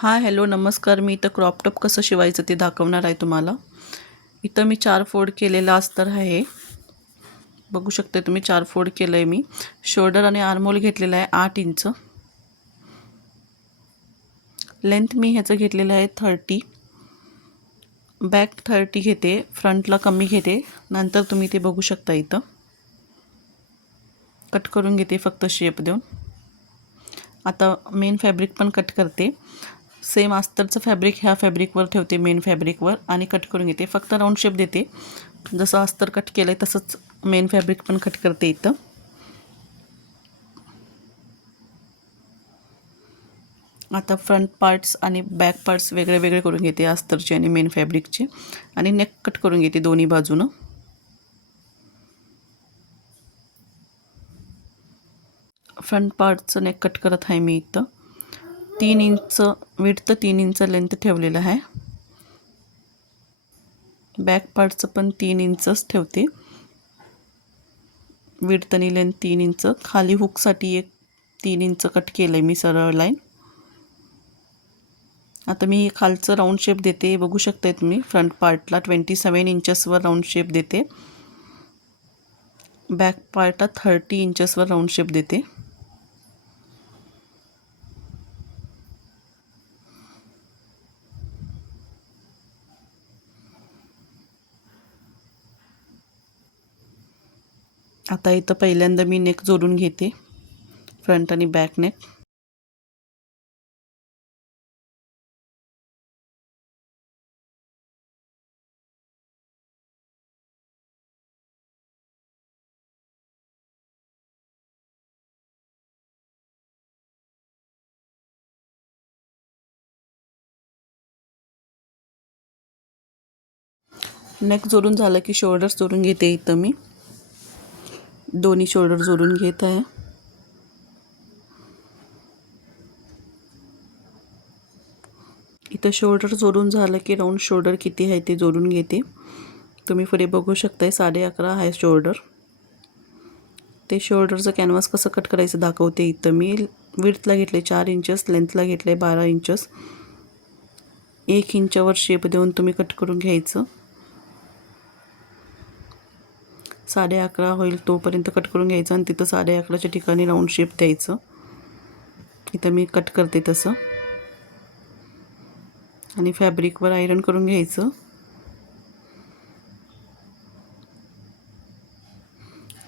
Hi hello नमस्कार. मी इथं crop top कसं शिवायचं ते दाखवणार आहे तुम्हाला. इथं मी 4 फोल्ड केलेला अस्तर आहे. बघू शकता तुम्ही 4 फोल्ड केलं आहे मी. शोल्डर आणि आर्महोल घेतलेला आहे 8 इंच. लेंथ मी ह्याचं घेतलेलं आहे 30. बॅक 30 घेते, फ्रंटला कमी घेते. नंतर तुम्ही ते बघू शकता इथं. कट करून घेते फक्त शेप देऊन. आता मेन फॅब्रिक पण कट करते. सेम अस्तरचं फॅब्रिक ह्या फॅब्रिकवर ठेवते, मेन फॅब्रिकवर, आणि कट करून घेते. फक्त राऊंड शेप देते. जसं अस्तर कट केलं आहे तसंच मेन फॅब्रिक पण कट करते इथं. आता फ्रंट पार्ट्स आणि बॅक पार्ट्स वेगळे वेगळे करून घेते अस्तरचे आणि मेन फॅब्रिकचे, आणि नेक कट करून घेते दोन्ही बाजूनं. फ्रंट पार्टचं नेक कट करत आहे मी इथं. 3 इंच विड्थ, 3 इंच लेंथ ठेवलेलं आहे. बॅक पार्टचं पण 3 इंचच ठेवते. विड्थ आणि लेंथ 3 इंच. खाली हुकसाठी एक 3 इंच कट केलं आहे मी सरळ लाईन. आता मी खालचं राऊंड शेप देते. बघू शकताय तुम्ही फ्रंट पार्टला 27 इंचेसवर राऊंड शेप देते. बॅक पार्टला 30 इंचेसवर राऊंड शेप देते. आता इथं पहिल्यांदा मी नेक जोडून घेते, फ्रंट आणि बॅक नेक. नेक जोडून झालं की शोल्डर्स जोडून घेते. इथं मी दोन्ही शोल्डर जोडून घेत आहे. इथं शोल्डर जोडून झालं की राऊंड शोल्डर किती आहे ते जोडून घेते. तुम्ही पुढे बघू शकताय 11.5 आहे शोल्डर. ते शोल्डरचं कॅनव्हास कसं कट करायचं दाखवते इथं मी. विड्थला घेतले 4 इंचेस, लेंथला घेतले 12 इंचेस. 1 इंचावर शेप देऊन तुम्ही कट करून घ्यायचं. 11.5 होईल तोपर्यंत कट करून घ्यायचं आणि तिथं 11.5च्या ठिकाणी राऊंड शेप द्यायचं. इथं मी कट करते तसं, आणि फॅब्रिकवर आयरन करून घ्यायचं.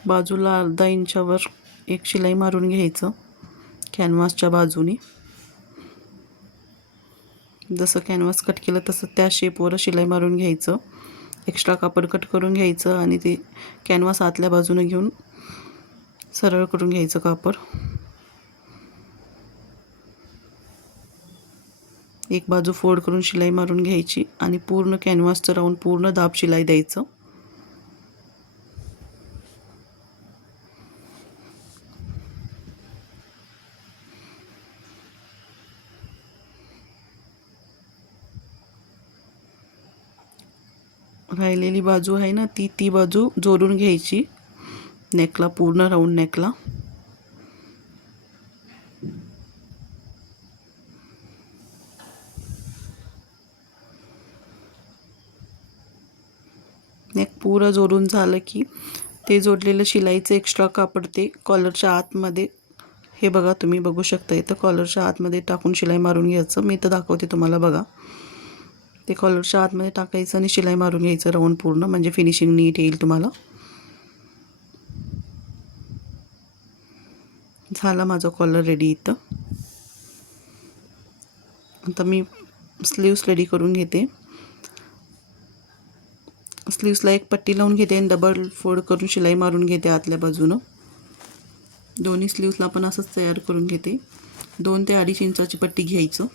बाजूला अर्धा इंचावर एक शिलाई मारून घ्यायचं कॅनव्हासच्या बाजूने. जसं कॅनव्हास कट केलं तसं त्या शेपवर शिलाई मारून घ्यायचं. एक्स्ट्रा कापड कट करून घ्यायचं आणि ते कॅनव्हास आतल्या बाजूने घेऊन सरळ करून घ्यायचं कापड. एक बाजू फोल्ड करून शिलाई मारून घ्यायची आणि पूर्ण कॅनव्हासचं राऊंड पूर्ण दाब शिलाई द्यायचं. राहिलेली बाजू आहे ना ती बाजू जोडून घ्यायची नेकला, पूर्ण राऊंड नेकला. नेक पुरं जोडून झालं की ते जोडलेलं शिलाईचं एक्स्ट्रा कापड ते कॉलरच्या आतमध्ये, हे बघा तुम्ही बघू शकता इथं कॉलरच्या आतमध्ये टाकून शिलाई मारून घ्यायचं. मी इथं दाखवते तुम्हाला बघा. ते कॉलरच्या आतमध्ये टाकायचं आणि शिलाई मारून घ्यायचं राऊंड पूर्ण, म्हणजे फिनिशिंग नीट येईल तुम्हाला. झाला माझा कॉलर रेडी. इथं आता मी स्लीव्स रेडी करून घेते. स्लीव्सला एक पट्टी लावून घेते आणि डबल फोल्ड करून शिलाई मारून घेते आतल्या बाजूनं. दोन्ही स्लीव्सला पण असंच तयार करून घेते. 2 ते 2.5 इंचाची पट्टी घ्यायचं.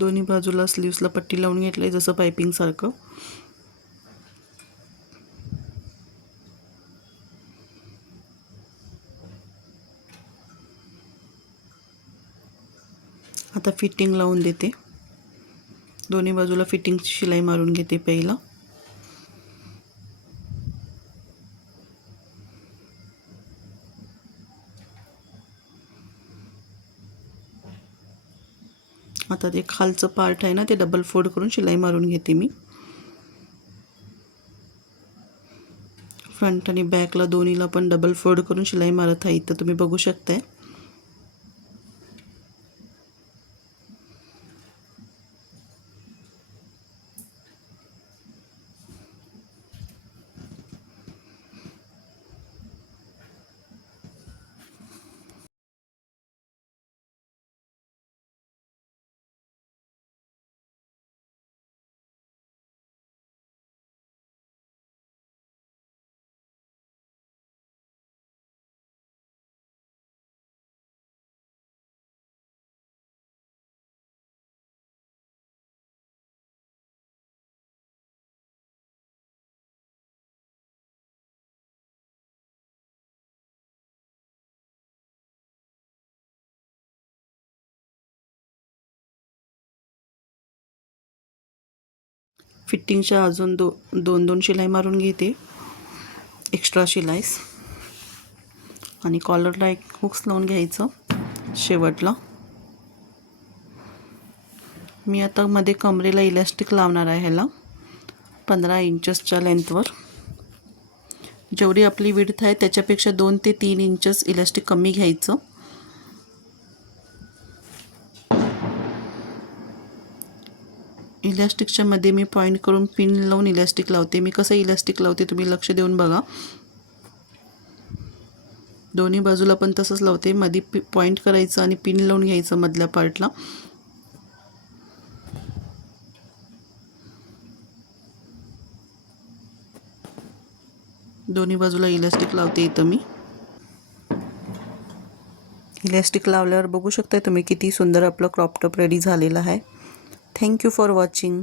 दोन्ही बाजूला स्लीव्सला पट्टी लावून घेतली जसं पायपिंग सारखं. आता फिटिंग लावून देते. दोन्ही बाजूला फिटिंगची शिलाई मारून घेते पहिला. आता ते खालचं पार्ट आहे ना ते डबल फोल्ड करून शिलाई मारून घेते मी. फ्रंट आणि बॅकला दोन्हीला पण डबल फोल्ड करून शिलाई मारत आहे. इथं तुम्ही बघू शकताय. फिटिंगच्या अजून दोन शिलाई मारून घेते, एक्स्ट्रा शिलाईस. आणि कॉलरला एक हुक्स लावून घ्यायचं शेवटला. मी आता मध्ये कमरेला इलास्टिक लावणार आहे ह्याला 15 इंचेसच्या लेंथवर. जेवढी आपली विड्थ आहे त्याच्यापेक्षा 2 ते 3 इंचेस इलास्टिक कमी घ्यायचं. इलास्टिकच्या मध्ये मी पॉईंट करून पिन लावून इलास्टिक लावते. मी कसं इलास्टिक लावते तुम्ही लक्ष देऊन बघा. दोन्ही बाजूला पण तसंच लावते. मध्ये पॉईंट करायचं आणि पिन लावून घ्यायचं मधल्या पार्टला. दोन्ही बाजूला इलास्टिक लावते इथं मी. इलास्टिक लावल्यावर बघू शकता तुम्ही किती सुंदर आपलं क्रॉप टॉप रेडी झालेलं आहे. Thank you for watching.